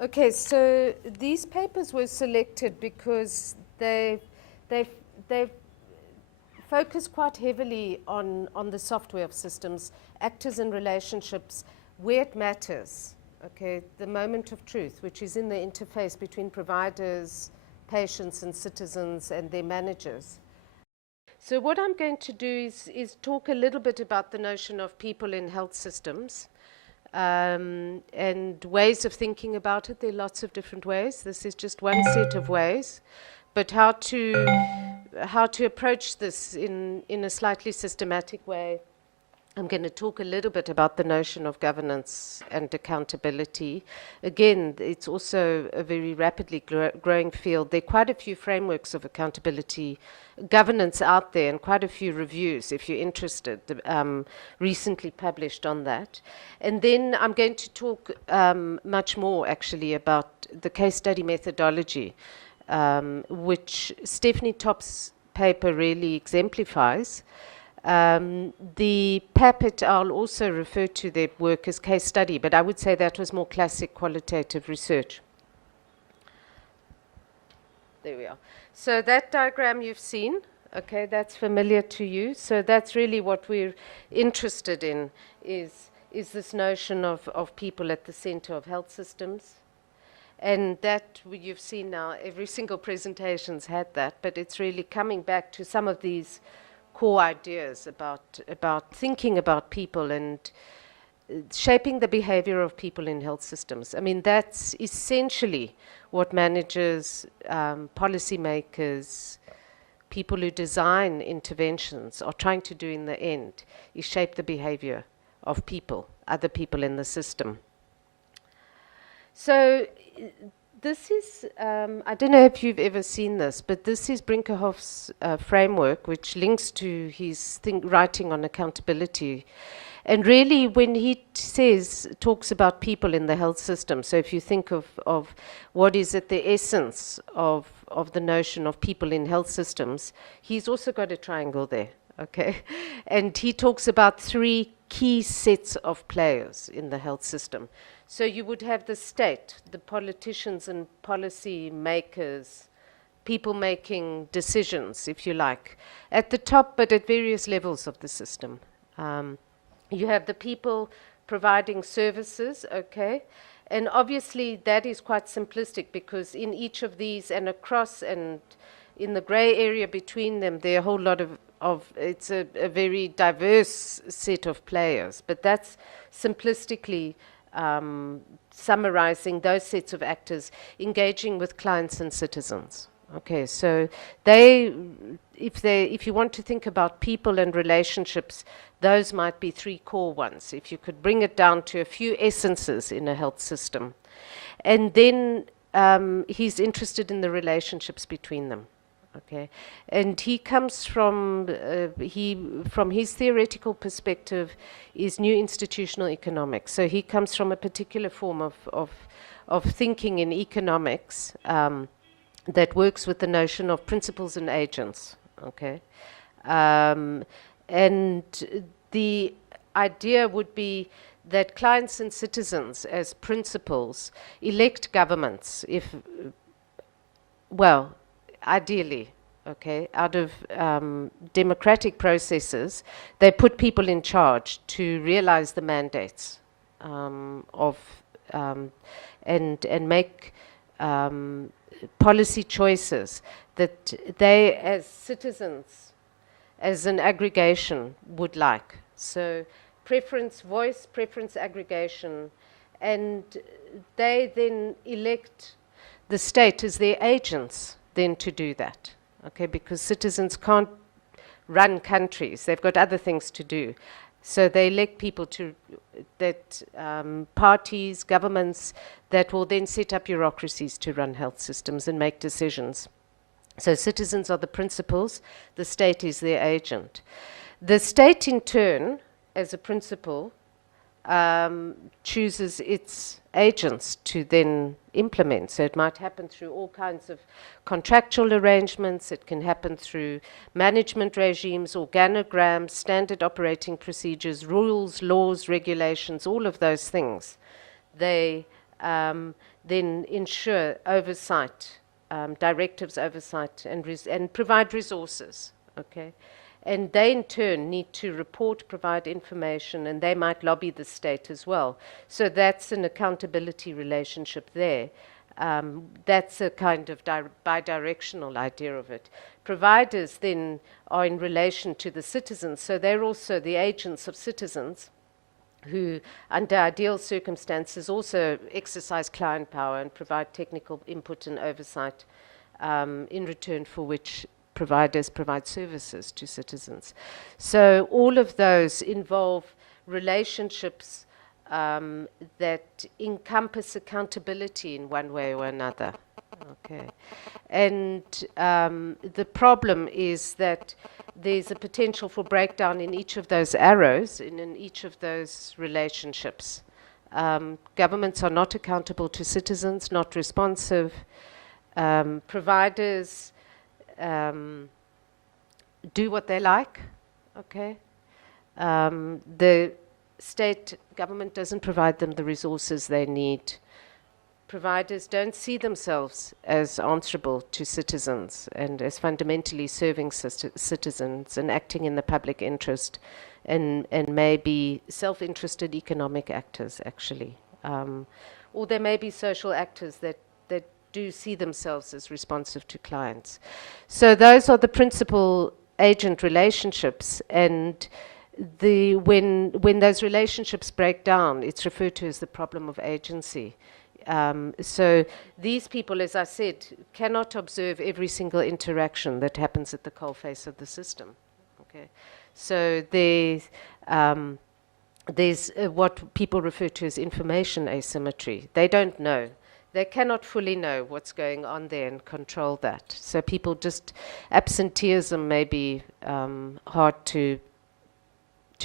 Okay, so these papers were selected because they focus quite heavily on the software of systems, actors and relationships, where it matters. Okay, the moment of truth, which is in the interface between providers, patients, and citizens, and their managers. So what I'm going to do is talk a little bit about the notion of people in health systems. And ways of thinking about it. There are lots of different ways. This is just one set of ways, but how to approach this in a slightly systematic way. I'm going to talk a little bit about the notion of governance and accountability. Again, it's also a very rapidly growing field. There are quite a few frameworks of accountability governance out there and quite a few reviews, if you're interested, recently published on that. And then I'm going to talk much more, actually, about the case study methodology, which Stephanie Topp's paper really exemplifies. The PAP I'll also refer to their work as case study, but I would say that was more classic qualitative research. There we are. So that diagram you've seen, okay, that's familiar to you. So that's really what we're interested in, is this notion of people at the center of health systems. And that you've seen now, every single presentation's had that, but it's really coming back to some of these core ideas about thinking about people and shaping the behavior of people in health systems. I mean, that's essentially what managers, policymakers, people who design interventions are trying to do in the end, is shape the behavior of people, other people in the system. So this is, I don't know if you've ever seen this, but this is Brinkerhoff's framework, which links to his writing on accountability. And really, when he talks about people in the health system, so if you think of what is at the essence of the notion of people in health systems, he's also got a triangle there, okay? And he talks about three key sets of players in the health system. So you would have the state, the politicians and policy makers, people making decisions, if you like, at the top, but at various levels of the system. You have the people providing services, okay? And obviously that is quite simplistic because in each of these and across and in the gray area between them, there are a whole lot of it's a very diverse set of players, but that's simplistically summarizing those sets of actors engaging with clients and citizens. Okay, so if you want to think about people and relationships, those might be three core ones, if you could bring it down to a few essences in a health system. And then he's interested in the relationships between them. Okay, and he comes from his theoretical perspective is new institutional economics. So he comes from a particular form of thinking in economics that works with the notion of principles and agents. Okay, and the idea would be that clients and citizens, as principals, elect governments ideally, okay, out of democratic processes, they put people in charge to realize the mandates and make policy choices that they, as citizens, as an aggregation, would like. So preference voice, preference aggregation, and they then elect the state as their agents then to do that, okay, because citizens can't run countries. They've got other things to do. So they elect people parties, governments, that will then set up bureaucracies to run health systems and make decisions. So citizens are the principals, the state is their agent. The state, in turn, as a principal, chooses its agents to then implement. So it might happen through all kinds of contractual arrangements, it can happen through management regimes, organograms, standard operating procedures, rules, laws, regulations, all of those things. They then ensure oversight, directives oversight, and provide resources, okay? And they in turn need to report, provide information, and they might lobby the state as well. So that's an accountability relationship there. That's a kind of bidirectional idea of it. Providers then are in relation to the citizens, so they're also the agents of citizens who, under ideal circumstances, also exercise client power and provide technical input and oversight, in return for which providers provide services to citizens. So all of those involve relationships that encompass accountability in one way or another. Okay. And the problem is that there's a potential for breakdown in each of those arrows, in each of those relationships. Governments are not accountable to citizens, not responsive. Providers do what they like, okay? The state government doesn't provide them the resources they need. Providers don't see themselves as answerable to citizens and as fundamentally serving citizens and acting in the public interest, and may be self-interested economic actors, actually. Or there may be social actors that do see themselves as responsive to clients. So those are the principal agent relationships, and when those relationships break down, it's referred to as the problem of agency. So these people, as I said, cannot observe every single interaction that happens at the coalface of the system. Okay, so there's what people refer to as information asymmetry. They don't know. They cannot fully know what's going on there and control that. So people just, absenteeism may be hard to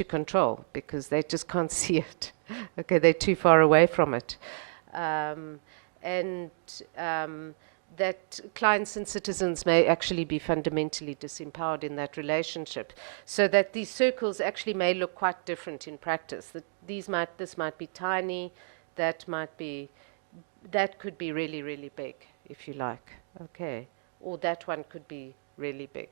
control because they just can't see it. Okay, they're too far away from it. That clients and citizens may actually be fundamentally disempowered in that relationship, so that these circles actually may look quite different in practice. That this might be tiny, that could be really, really big, if you like, okay, or that one could be really big.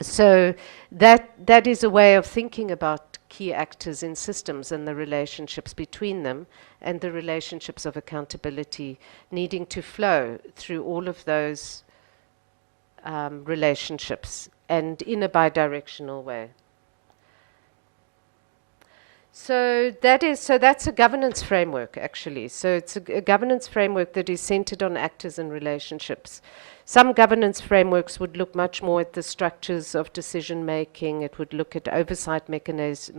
So that is a way of thinking about key actors in systems and the relationships between them, and the relationships of accountability needing to flow through all of those relationships, and in a bidirectional way. So that's a governance framework, actually. So it's a governance framework that is centered on actors and relationships. Some governance frameworks would look much more at the structures of decision making. It would look at oversight mechanisms,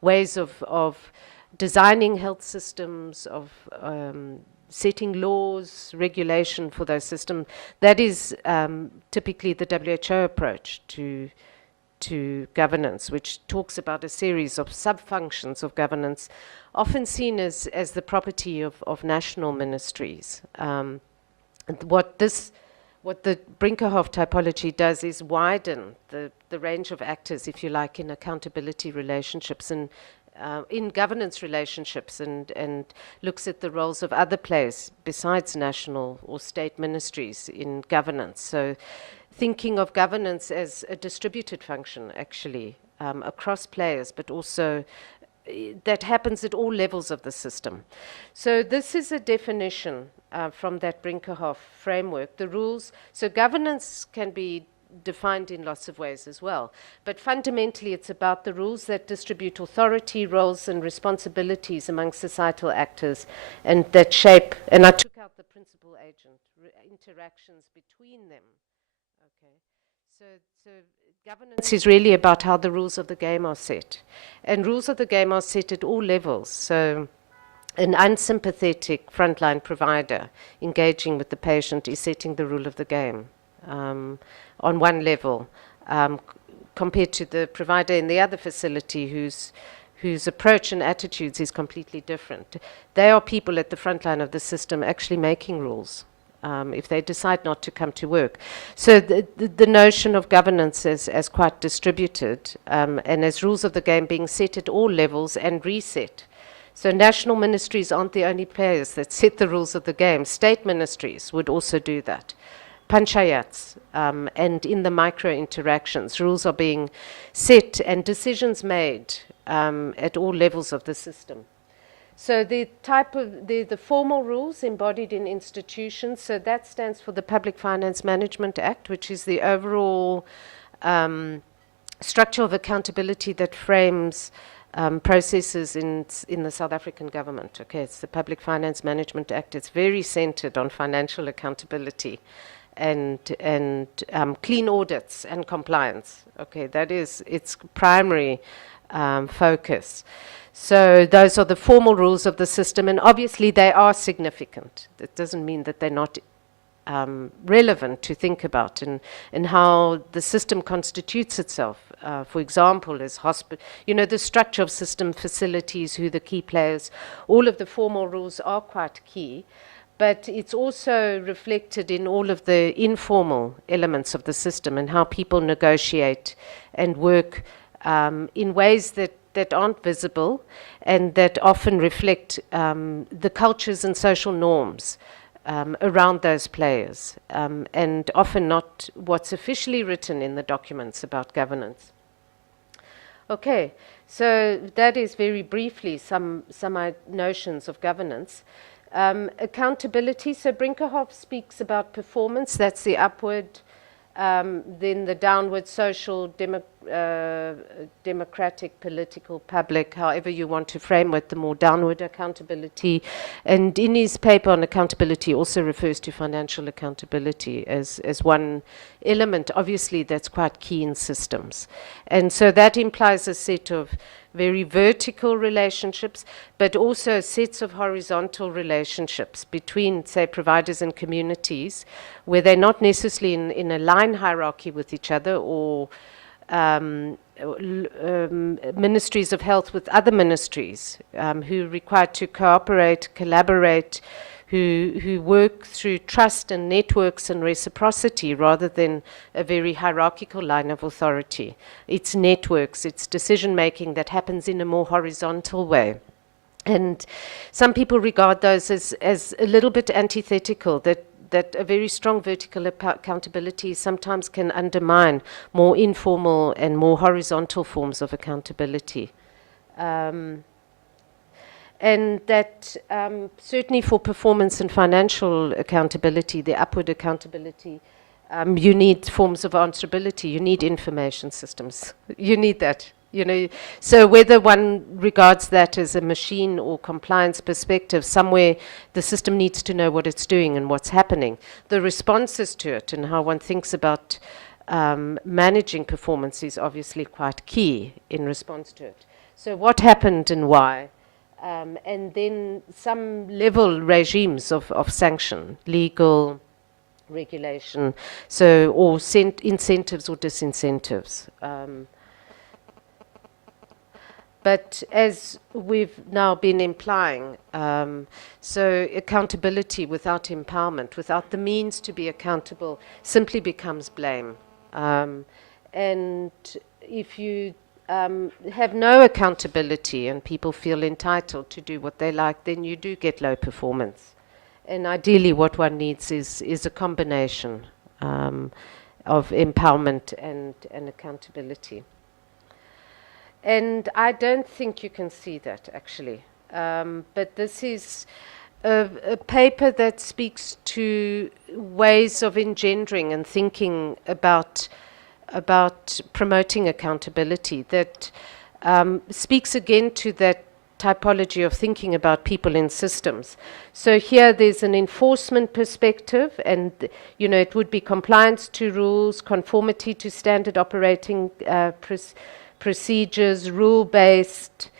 ways of designing health systems, of setting laws, regulation for those systems. That is typically the WHO approach to governance, which talks about a series of sub-functions of governance, often seen as the property of national ministries. What the Brinkerhoff typology does is widen the range of actors, if you like, in accountability relationships and in governance relationships, and looks at the roles of other players besides national or state ministries in governance. So thinking of governance as a distributed function, actually, across players, but also that happens at all levels of the system. So this is a definition from that Brinkerhoff framework. The rules, so governance can be defined in lots of ways as well, but fundamentally it's about the rules that distribute authority, roles and responsibilities among societal actors, and that shape, and I took out the principal agent, interactions between them. Okay, so governance is really about how the rules of the game are set, and rules of the game are set at all levels. So an unsympathetic frontline provider engaging with the patient is setting the rule of the game on one level, compared to the provider in the other facility whose approach and attitudes is completely different. They are people at the front line of the system actually making rules if they decide not to come to work. So the notion of governance as quite distributed, and as rules of the game being set at all levels and reset So national ministries aren't the only players that set the rules of the game. State ministries would also do that. Panchayats, and in the micro interactions, rules are being set and decisions made at all levels of the system. So the formal rules embodied in institutions, so that stands for the Public Finance Management Act, which is the overall structure of accountability that frames processes in the South African government. Okay, it's the Public Finance Management Act. It's very centered on financial accountability and clean audits and compliance. Okay, that is its primary focus. So those are the formal rules of the system, and obviously they are significant. That doesn't mean that they're not relevant to think about, and how the system constitutes itself. For example, as the structure of system facilities, who the key players, all of the formal rules are quite key. But it's also reflected in all of the informal elements of the system and how people negotiate and work in ways that aren't visible and that often reflect the cultures and social norms around those players, and often not what's officially written in the documents about governance. Okay, so that is very briefly some notions of governance. Accountability, so Brinkerhoff speaks about performance, that's the upward, then the downward social, democratic, political, public, however you want to frame it, the more downward accountability. And in his paper on accountability also refers to financial accountability as one element, obviously, that's quite key in systems. And so that implies a set of very vertical relationships, but also sets of horizontal relationships between, say, providers and communities, where they're not necessarily in a line hierarchy with each other, or ministries of health with other ministries who are required to cooperate, collaborate, who work through trust and networks and reciprocity rather than a very hierarchical line of authority. It's networks, it's decision making that happens in a more horizontal way. And some people regard those as a little bit antithetical, that a very strong vertical accountability sometimes can undermine more informal and more horizontal forms of accountability. And that certainly for performance and financial accountability, the upward accountability, you need forms of answerability, you need information systems, you need that. So whether one regards that as a machine or compliance perspective, somewhere the system needs to know what it's doing and what's happening. The responses to it and how one thinks about managing performance is obviously quite key in response to it. So what happened and why? And then some level regimes of sanction, legal, regulation, so or incentives or disincentives. But as we've now been implying, so accountability without empowerment, without the means to be accountable, simply becomes blame. And if you have no accountability and people feel entitled to do what they like, then you do get low performance. And ideally what one needs is a combination of empowerment and accountability. And I don't think you can see that, actually. But this is a paper that speaks to ways of engendering and thinking about promoting accountability, that speaks again to that typology of thinking about people in systems. So here there's an enforcement perspective, and it would be compliance to rules, conformity to standard operating procedures, rule-based,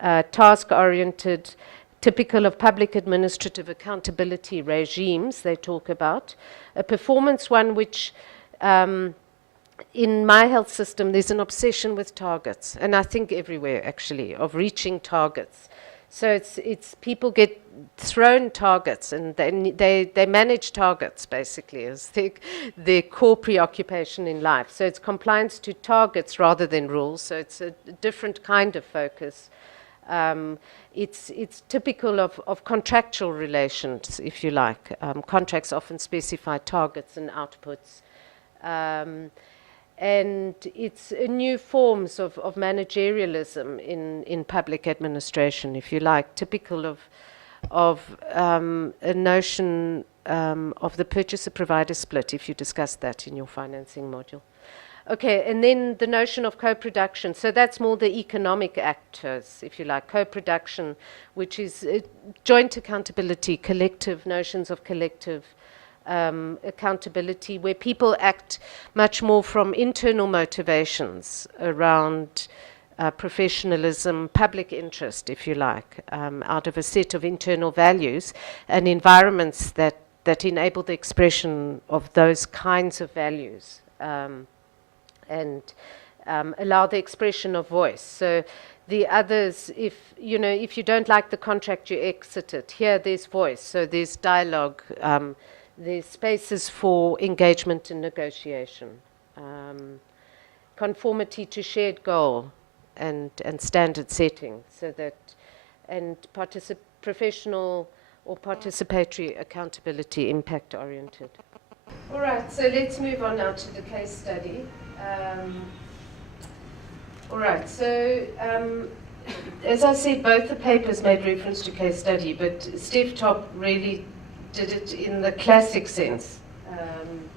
task-oriented, typical of public administrative accountability regimes they talk about. A performance one which, in my health system, there's an obsession with targets, and I think everywhere, actually, of reaching targets. So it's people get thrown targets, and they manage targets, basically, as their core preoccupation in life. So it's compliance to targets rather than rules, so it's a different kind of focus. It's typical of contractual relations, if you like. Contracts often specify targets and outputs. And it's new forms of managerialism in public administration, if you like, typical of a notion of the purchaser-provider split, if you discuss that in your financing module. Okay, and then the notion of co-production. So that's more the economic actors, if you like, co-production, which is joint accountability, collective notions of collective accountability, where people act much more from internal motivations around professionalism, public interest, if you like, out of a set of internal values and environments that enable the expression of those kinds of values. And allow the expression of voice. So the others, if you don't like the contract, you exit it. Here there's voice, so there's dialogue, there's spaces for engagement and negotiation, conformity to shared goal and standard setting, so that, and professional or participatory accountability, impact oriented. All right, so let's move on now to the case study. All right, so as I said, both the papers made reference to case study, but Steph Top really did it in the classic sense. I'm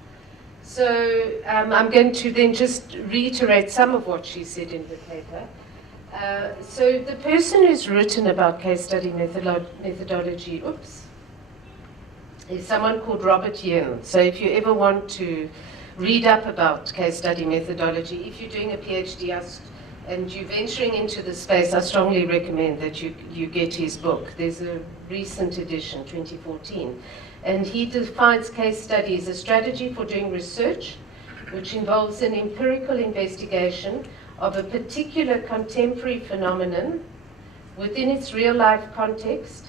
going to then just reiterate some of what she said in the paper. So the person who's written about case study methodology, is someone called Robert Yin. So if you ever want to read up about case study methodology, if you're doing a PhD and you're venturing into the space, I strongly recommend that you get his book. There's a recent edition, 2014. And he defines case study as a strategy for doing research, which involves an empirical investigation of a particular contemporary phenomenon within its real-life context,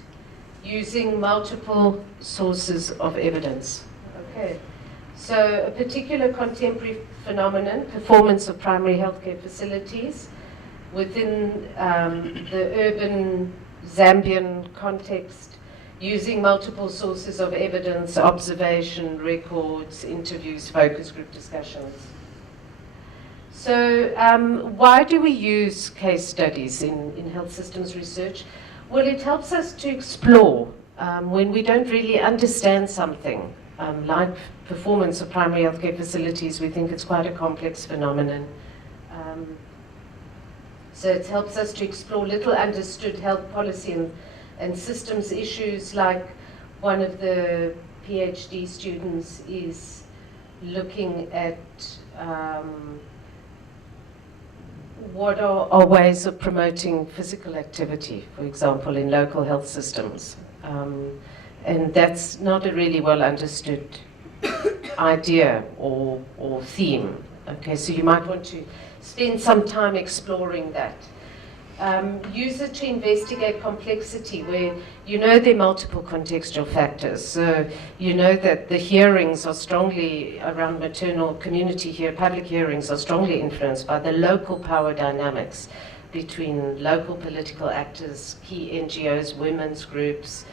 using multiple sources of evidence. Okay. So a particular contemporary phenomenon, performance of primary healthcare facilities within the urban Zambian context, using multiple sources of evidence, observation, records, interviews, focus group discussions. So why do we use case studies in health systems research? Well, it helps us to explore when we don't really understand something, like performance of primary healthcare facilities. We think it's quite a complex phenomenon. So it helps us to explore little understood health policy and systems issues, like one of the PhD students is looking at what are ways of promoting physical activity, for example, in local health systems. And that's not a really well understood idea or theme. Okay, so you might want to spend some time exploring that. Use it to investigate complexity, where you know there are multiple contextual factors. So you know that the hearings are strongly around maternal community here, public hearings are strongly influenced by the local power dynamics between local political actors, key NGOs, women's groups,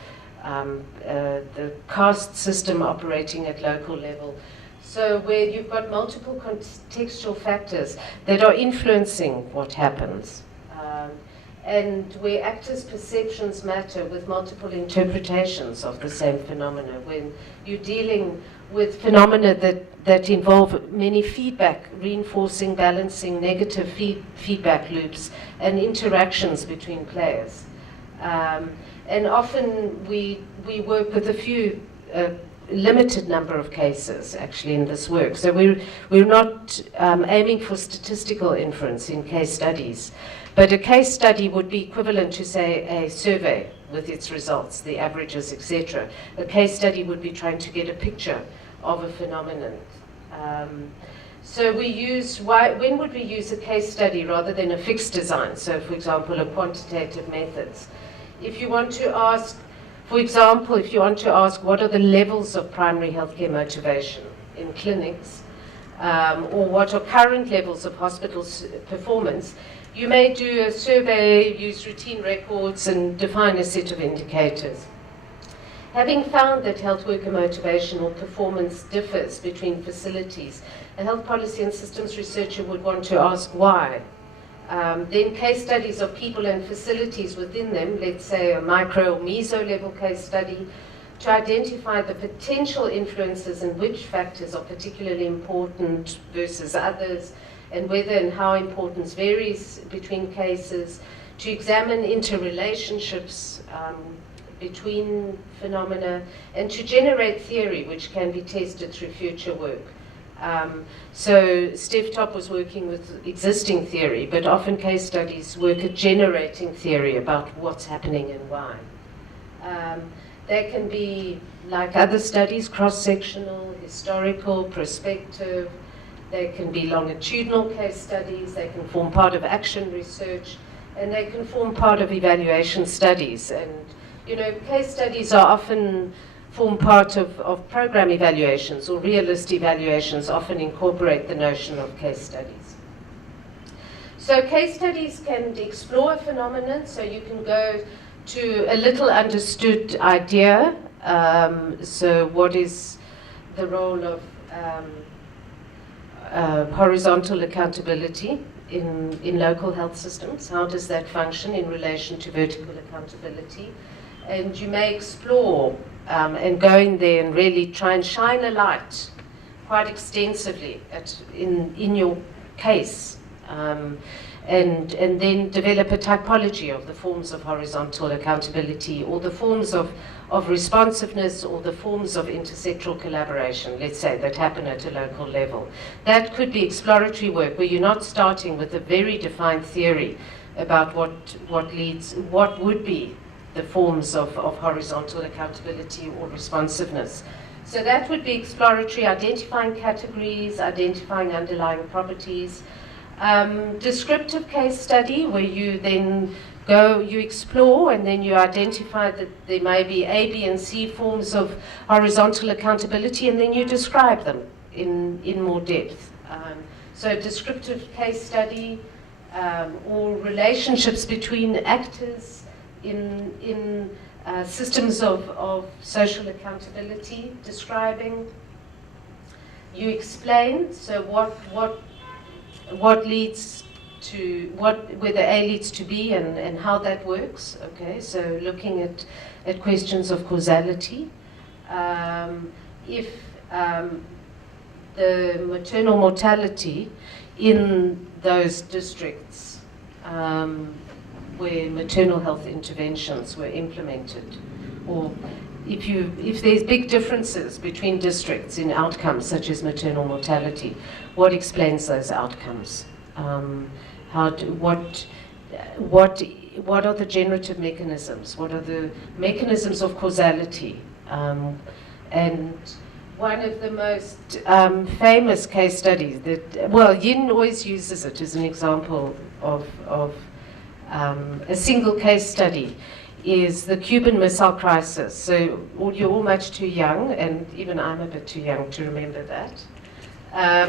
the caste system operating at local level. So where you've got multiple contextual factors that are influencing what happens. And where actors' perceptions matter with multiple interpretations of the same phenomena, when you're dealing with phenomena that involve many feedback, reinforcing, balancing, negative feedback loops and interactions between players. And often we work with a few limited number of cases actually in this work. So we're not aiming for statistical inference in case studies. But a case study would be equivalent to, say, a survey with its results, the averages, etc. A case study would be trying to get a picture of a phenomenon. So when would we use a case study rather than a fixed design? So, for example, a quantitative methods. If you want to ask, for example, if you want to ask what are the levels of primary healthcare motivation in clinics, or what are current levels of hospital performance, You may do a survey, use routine records, and define a set of indicators. Having found that health worker motivation or performance differs between facilities, a health policy and systems researcher would want to ask why. Then case studies of people and facilities within them, let's say a micro or meso level case study, to identify the potential influences and which factors are particularly important versus others, and whether and how importance varies between cases, to examine interrelationships between phenomena, and to generate theory which can be tested through future work. So Steph Top was working with existing theory, but often case studies work at generating theory about what's happening and why. They can be, like other studies, cross-sectional, historical, prospective. They can be longitudinal case studies. They can form part of action research, and they can form part of evaluation studies. And, you know, case studies are often form part of program evaluations, or realist evaluations often incorporate the notion of case studies. So case studies can explore a phenomenon, so you can go to a little understood idea. So what is the role of horizontal accountability in local health systems? How does that function in relation to vertical accountability? And you may explore and go in there and really try and shine a light quite extensively in your case, and then develop a typology of the forms of horizontal accountability, or the forms of responsiveness, or the forms of intersectoral collaboration, let's say, that happen at a local level. That could be exploratory work where you're not starting with a very defined theory about what would be the forms of horizontal accountability or responsiveness. So that would be exploratory, identifying categories, identifying underlying properties. Descriptive case study, where you then go, you explore, and then you identify that there may be A, B, and C forms of horizontal accountability, and then you describe them in more depth. So descriptive case study, or relationships between actors in systems of social accountability, describing. You explain, so what leads to whether A leads to B, and how that works. Okay, so looking at questions of causality. If the maternal mortality in those districts where maternal health interventions were implemented, or if there's big differences between districts in outcomes such as maternal mortality, what explains those outcomes? What are the generative mechanisms? What are the mechanisms of causality? And one of the most famous case studies that, well, Yin always uses it as an example of a single case study, is the Cuban Missile Crisis. So you're all much too young, and even I'm a bit too young to remember that.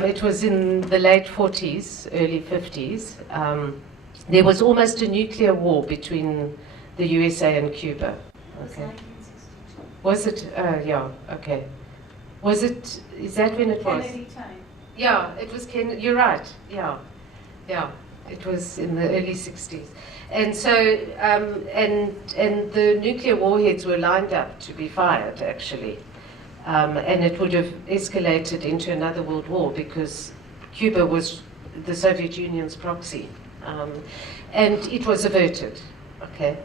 It was in the late 40s, early 50s. There was almost a nuclear war between the USA and Cuba. Okay. Was it? Yeah, okay. Was it, is that when it was? Kennedy time. Yeah, it was Kennedy, you're right, yeah. It was in the early 60s. And so, and the nuclear warheads were lined up to be fired, actually. And it would have escalated into another world war because Cuba was the Soviet Union's proxy. And it was averted, okay?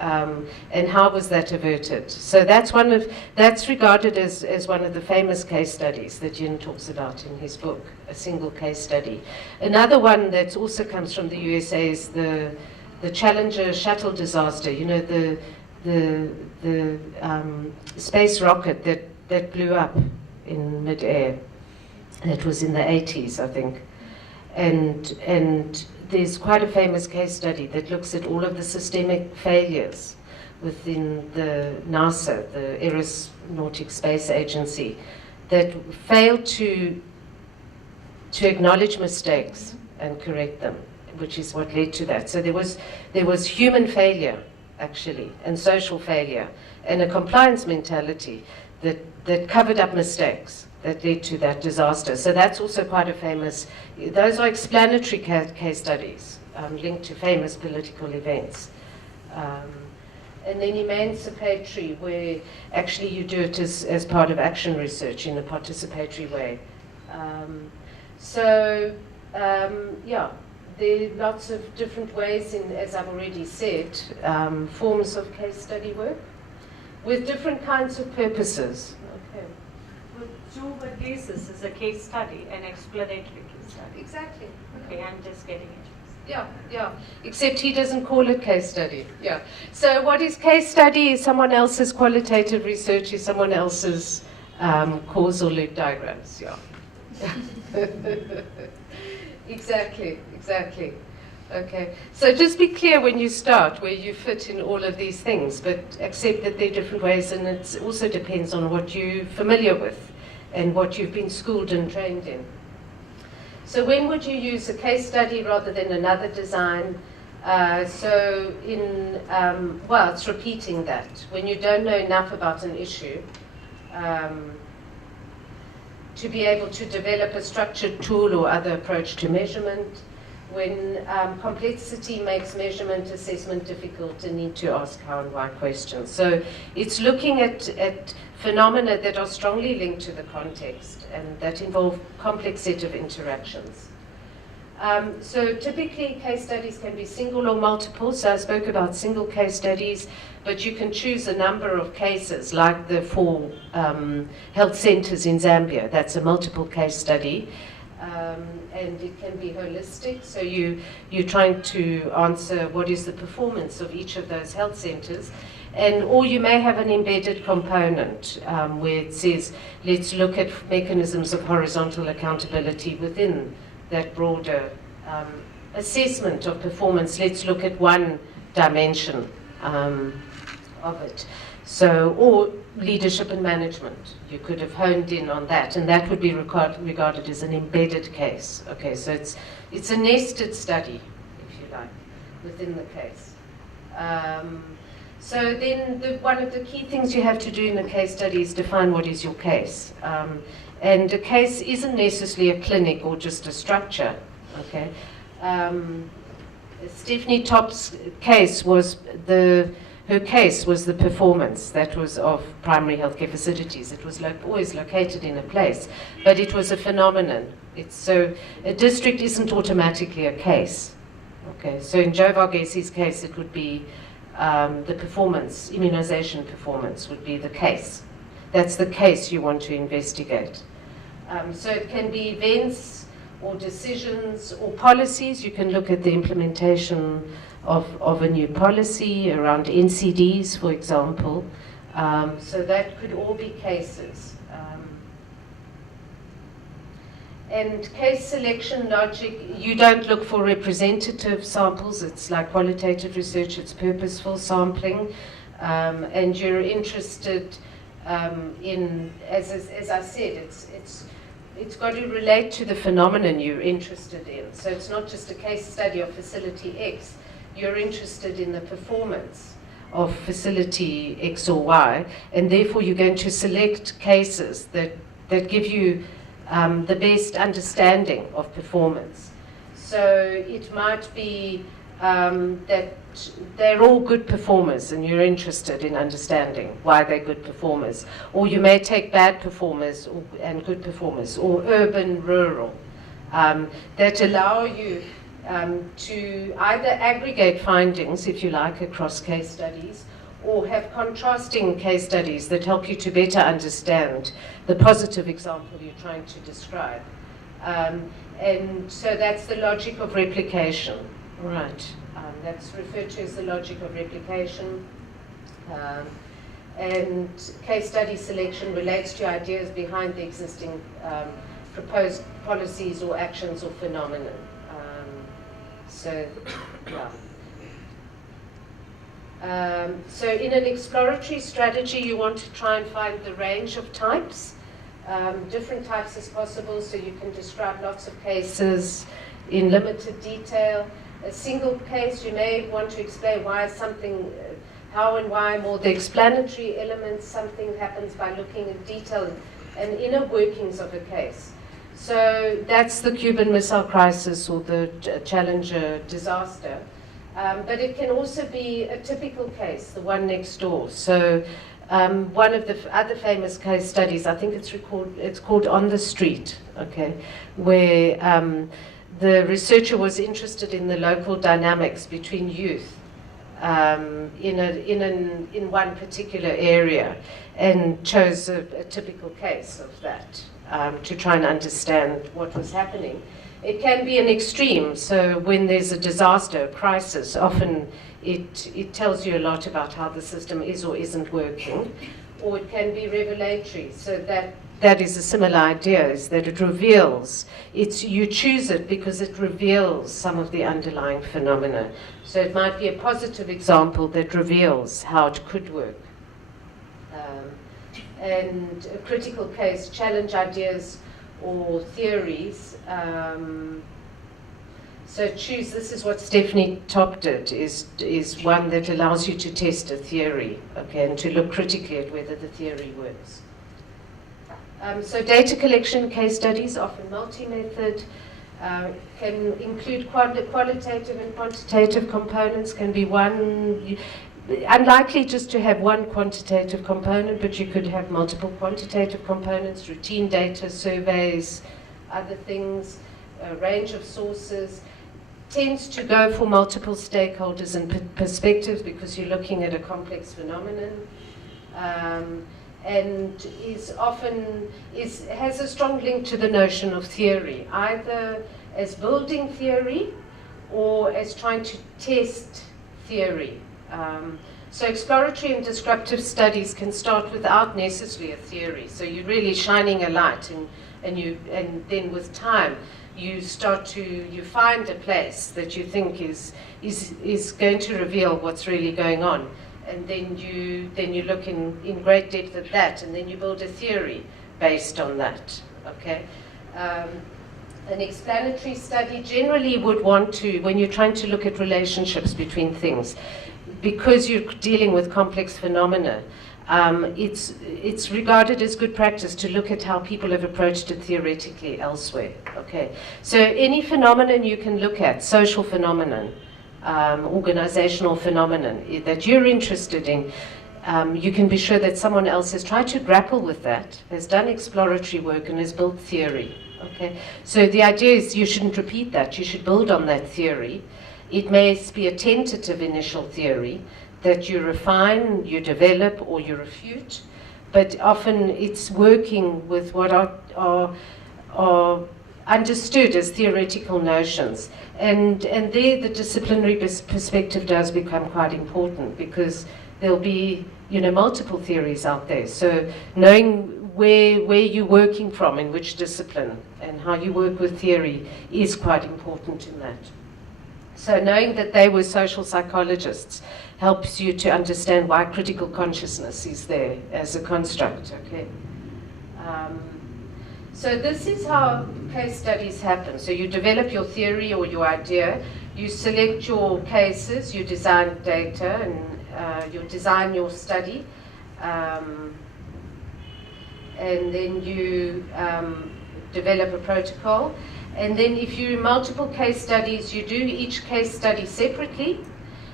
And how was that averted? So that's regarded as one of the famous case studies that Yin talks about in his book, a single case study. Another one that also comes from the USA is the Challenger shuttle disaster. You know, the space rocket that blew up in midair. That was in the 80s, I think. And there's quite a famous case study that looks at all of the systemic failures within the NASA, the Aeronautic Space Agency, that failed to acknowledge mistakes and correct them. which is what led to that. So there was human failure, actually, and social failure, and a compliance mentality that covered up mistakes that led to that disaster. So that's also quite a famous, those are explanatory case studies linked to famous political events. And then emancipatory, where actually you do it as part of action research in a participatory way. Yeah, there are lots of different ways, as I've already said, forms of case study work with different kinds of purposes. Okay. Well, Joe cases is a case study, an explanatory case study. Exactly. Okay, I'm just getting it. Yeah, yeah. Except he doesn't call it case study. Yeah. So what is case study is someone else's qualitative research, is someone else's causal loop diagrams. Yeah. Exactly, exactly. Okay. So just be clear when you start where you fit in all of these things, but accept that there are different ways, and it also depends on what you're familiar with and what you've been schooled and trained in. So when would you use a case study rather than another design? Well, it's repeating that. When you don't know enough about an issue, to be able to develop a structured tool or other approach to measurement. When complexity makes measurement assessment difficult, and need to ask how and why questions. So it's looking at phenomena that are strongly linked to the context and that involve complex set of interactions. So typically case studies can be single or multiple. So I spoke about single case studies, but you can choose a number of cases, like the 4 health centers in Zambia. That's a multiple case study. And it can be holistic, so you're trying to answer what is the performance of each of those health centers, or you may have an embedded component where it says, let's look at mechanisms of horizontal accountability within that broader assessment of performance. Let's look at one dimension of it. So, or leadership and management. You could have honed in on that, and that would be regarded as an embedded case. Okay, so it's a nested study, if you like, within the case. So then one of the key things you have to do in a case study is define what is your case. And a case isn't necessarily a clinic or just a structure. Okay. Stephanie Topp's case was her case was the performance that was of primary healthcare facilities. It was always located in a place, but it was a phenomenon. So a district isn't automatically a case. Okay, so in Joe Varghesi's case, it would be the performance, immunization performance would be the case. That's the case you want to investigate. So it can be events or decisions or policies. You can look at the implementation of a new policy around NCDs, for example. So that could all be cases. And case selection logic, you don't look for representative samples. It's like qualitative research, it's purposeful sampling. And you're interested in, as I said, it's got to relate to the phenomenon you're interested in. So it's not just a case study of facility X. You're interested in the performance of facility X or Y, and therefore you're going to select cases that give you the best understanding of performance. So it might be that they're all good performers and you're interested in understanding why they're good performers. Or you may take bad performers and good performers, or urban, rural, that allow you to either aggregate findings, if you like, across case studies, or have contrasting case studies that help you to better understand the positive example you're trying to describe. And so that's the logic of replication, right? That's referred to as the logic of replication. And case study selection relates to ideas behind the existing proposed policies or actions or phenomenon. So, yeah. So in an exploratory strategy, you want to try and find the range of types, different types as possible, so you can describe lots of cases in limited detail. a single case, you may want to explain why something, how and why, more the explanatory elements, something happens by looking at detail and inner workings of a case. So that's the Cuban Missile Crisis or the Challenger disaster. But it can also be a typical case, the one next door. So one of the other famous case studies, I think it's called On the Street, okay, where the researcher was interested in the local dynamics between youth in one particular area, and chose a typical case of that to try and understand what was happening. It can be an extreme, so when there's a disaster, a crisis, often it tells you a lot about how the system is or isn't working, or it can be revelatory, so that is a similar idea, is that it reveals, you choose it because it reveals some of the underlying phenomena. So it might be a positive example that reveals how it could work. And a critical case, challenge ideas or theories. So choose, this is what Stephanie Top did, is one that allows you to test a theory, okay, and to look critically at whether the theory works. So data collection case studies, often multi-method, can include qualitative and quantitative components, can be one, unlikely just to have one quantitative component, but you could have multiple quantitative components, routine data, surveys, other things, a range of sources. Tends to go for multiple stakeholders and perspectives because you're looking at a complex phenomenon. And has a strong link to the notion of theory, either as building theory or as trying to test theory. So exploratory and disruptive studies can start without necessarily a theory. So you're really shining a light, and then with time you find a place that you think is going to reveal what's really going on. And then you look in great depth at that, and then you build a theory based on that. Okay, an explanatory study generally would want to, when you're trying to look at relationships between things, because you're dealing with complex phenomena, it's regarded as good practice to look at how people have approached it theoretically elsewhere. Okay, so any phenomenon you can look at, social phenomenon, organizational phenomenon that you're interested in, you can be sure that someone else has tried to grapple with that, has done exploratory work, and has built theory. Okay, so the idea is you shouldn't repeat that. You should build on that theory. It may be a tentative initial theory that you refine, you develop, or you refute, but often it's working with what are understood as theoretical notions. And there the disciplinary perspective does become quite important, because there'll be multiple theories out there. So knowing where you're working from, in which discipline, and how you work with theory is quite important in that. So knowing that they were social psychologists helps you to understand why critical consciousness is there as a construct. Okay. So this is how case studies happen. So you develop your theory or your idea, you select your cases, you design data, and you design your study, and then you develop a protocol. And then if you do multiple case studies, you do each case study separately,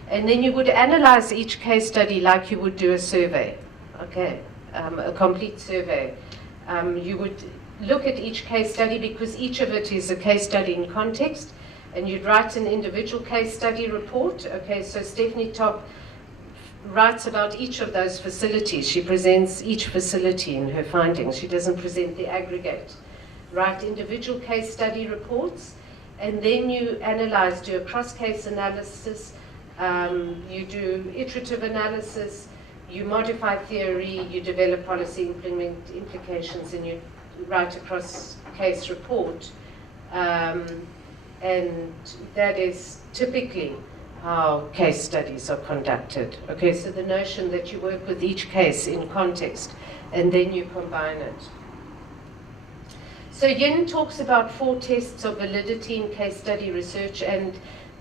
and then you would analyze each case study like you would do a survey, okay, a complete survey. You would look at each case study because each of it is a case study in context, and you'd write an individual case study report. Okay, so Stephanie Top writes about each of those facilities. She presents each facility in her findings. She doesn't present the aggregate. Write individual case study reports, and then you analyze, do a cross-case analysis, you do iterative analysis, you modify theory, you develop policy implications, and you write a cross-case report. And that is typically how case studies are conducted. Okay, so the notion that you work with each case in context, and then you combine it. So Yin talks about 4 tests of validity in case study research, and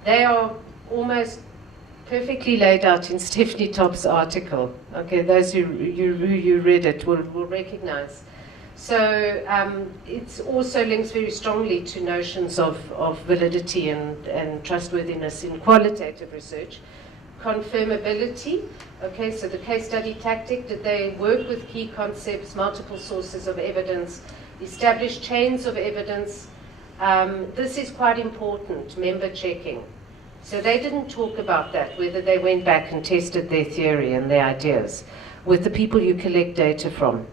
They are almost perfectly laid out in Stephanie Topp's article. Okay, those who read it will recognize. So it also links very strongly to notions of validity and trustworthiness in qualitative research. Confirmability, okay, so the case study tactic, did they work with key concepts, multiple sources of evidence, establish chains of evidence? This is quite important, member checking. So they didn't talk about that, whether they went back and tested their theory and their ideas with the people you collect data from.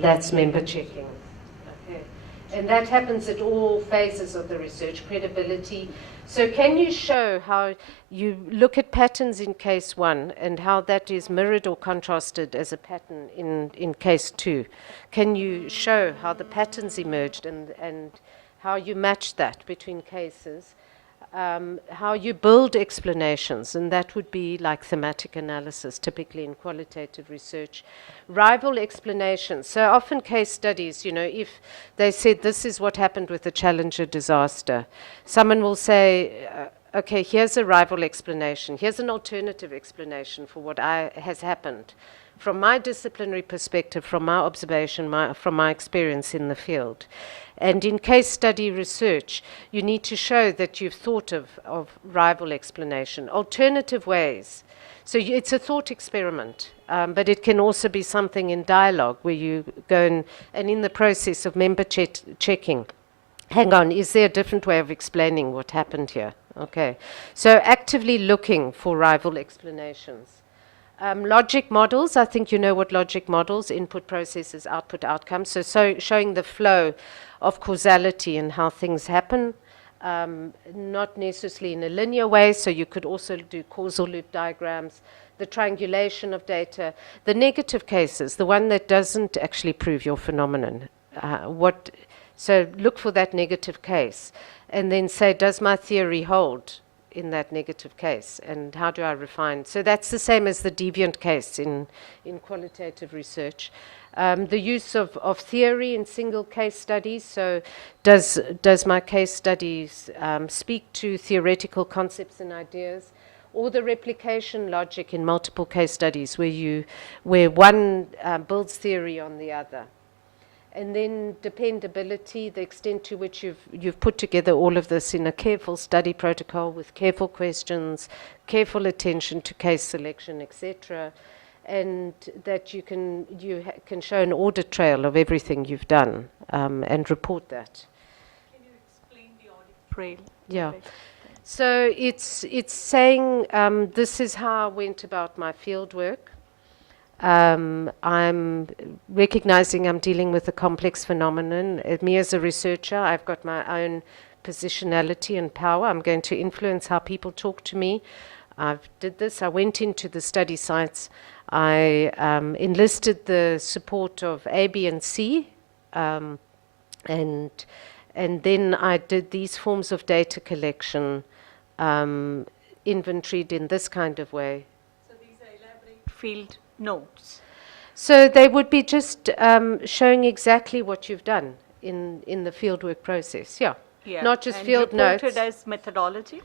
That's member checking. Okay. And that happens at all phases of the research, credibility. So can you show how you look at patterns in case 1 and how that is mirrored or contrasted as a pattern in case 2? Can you show how the patterns emerged and how you match that between cases? How you build explanations, and that would be like thematic analysis, typically in qualitative research. Rival explanations. So often case studies, if they said this is what happened with the Challenger disaster, someone will say, okay, here's a rival explanation. Here's an alternative explanation for what has happened. From my disciplinary perspective, from my observation, from my experience in the field. And in case study research, you need to show that you've thought of rival explanation, alternative ways. So it's a thought experiment, but it can also be something in dialogue where you go and in the process of member checking, hang on, is there a different way of explaining what happened here? Okay, so actively looking for rival explanations. Logic models, I think you know what logic models, input processes, output outcomes. So showing the flow of causality and how things happen, not necessarily in a linear way, so you could also do causal loop diagrams, the triangulation of data, the negative cases, the one that doesn't actually prove your phenomenon. So look for that negative case and then say, does my theory hold in that negative case, and how do I refine? So that's the same as the deviant case in qualitative research. The use of theory in single case studies. So does my case studies speak to theoretical concepts and ideas? Or the replication logic in multiple case studies where one builds theory on the other. And then dependability, the extent to which you've put together all of this in a careful study protocol with careful questions, careful attention to case selection, etc., and that you can show an audit trail of everything you've done and report that. Can you explain the audit trail? Yeah. So it's saying this is how I went about my field work. I'm recognizing I'm dealing with a complex phenomenon. Me as a researcher, I've got my own positionality and power. I'm going to influence how people talk to me. I did this. I went into the study sites. I enlisted the support of A, B, and C, and then I did these forms of data collection, inventoried in this kind of way. So these are elaborate field notes. So they would be just showing exactly what you've done in the fieldwork process. Yeah. Not just and field notes. reported as methodology.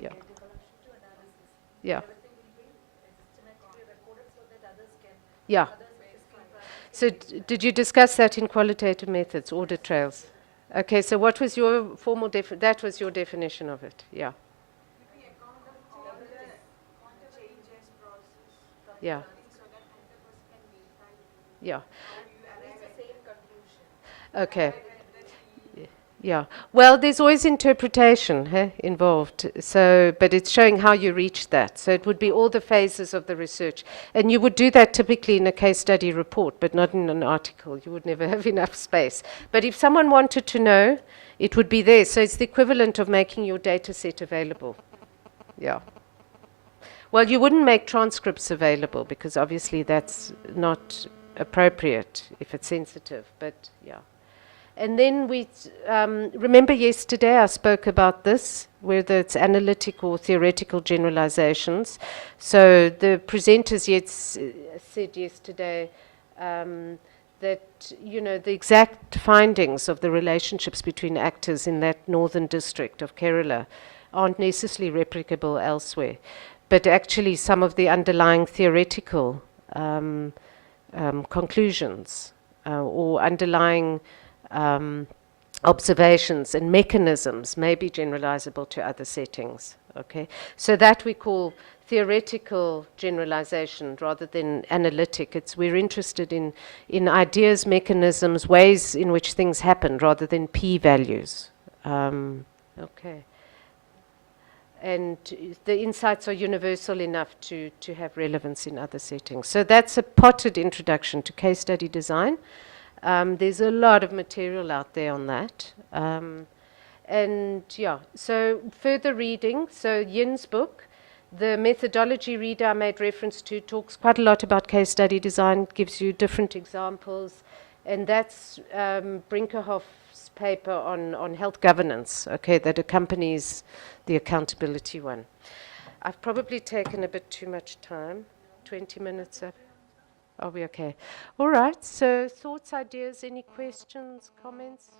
Yeah. Yeah. Yeah. So did you discuss that in qualitative methods, audit trails? Okay, so what was your formal that was your definition of it, yeah. Yeah. Yeah. Okay. Yeah. Well, there's always interpretation involved. So, but it's showing how you reach that. So it would be all the phases of the research. And you would do that typically in a case study report, but not in an article. You would never have enough space. But if someone wanted to know, it would be there. So it's the equivalent of making your data set available. Yeah. Well, you wouldn't make transcripts available because obviously that's not appropriate if it's sensitive, but yeah. And then we, remember yesterday I spoke about this, whether it's analytic or theoretical generalizations. So the presenters said yesterday that, the exact findings of the relationships between actors in that northern district of Kerala aren't necessarily replicable elsewhere. But actually, some of the underlying theoretical conclusions or underlying observations and mechanisms may be generalizable to other settings. Okay, so that we call theoretical generalization rather than analytic. We're interested in ideas, mechanisms, ways in which things happen rather than p-values. Okay. And the insights are universal enough to have relevance in other settings. So that's a potted introduction to case study design. There's a lot of material out there on that. And yeah, so further reading. So Yin's book, the methodology reader I made reference to, talks quite a lot about case study design, gives you different examples. And that's Brinkerhoff's paper on health governance, okay, that accompanies the accountability one. I've probably taken a bit too much time, 20 minutes up. Are we okay? All right, so thoughts, ideas, any questions, comments?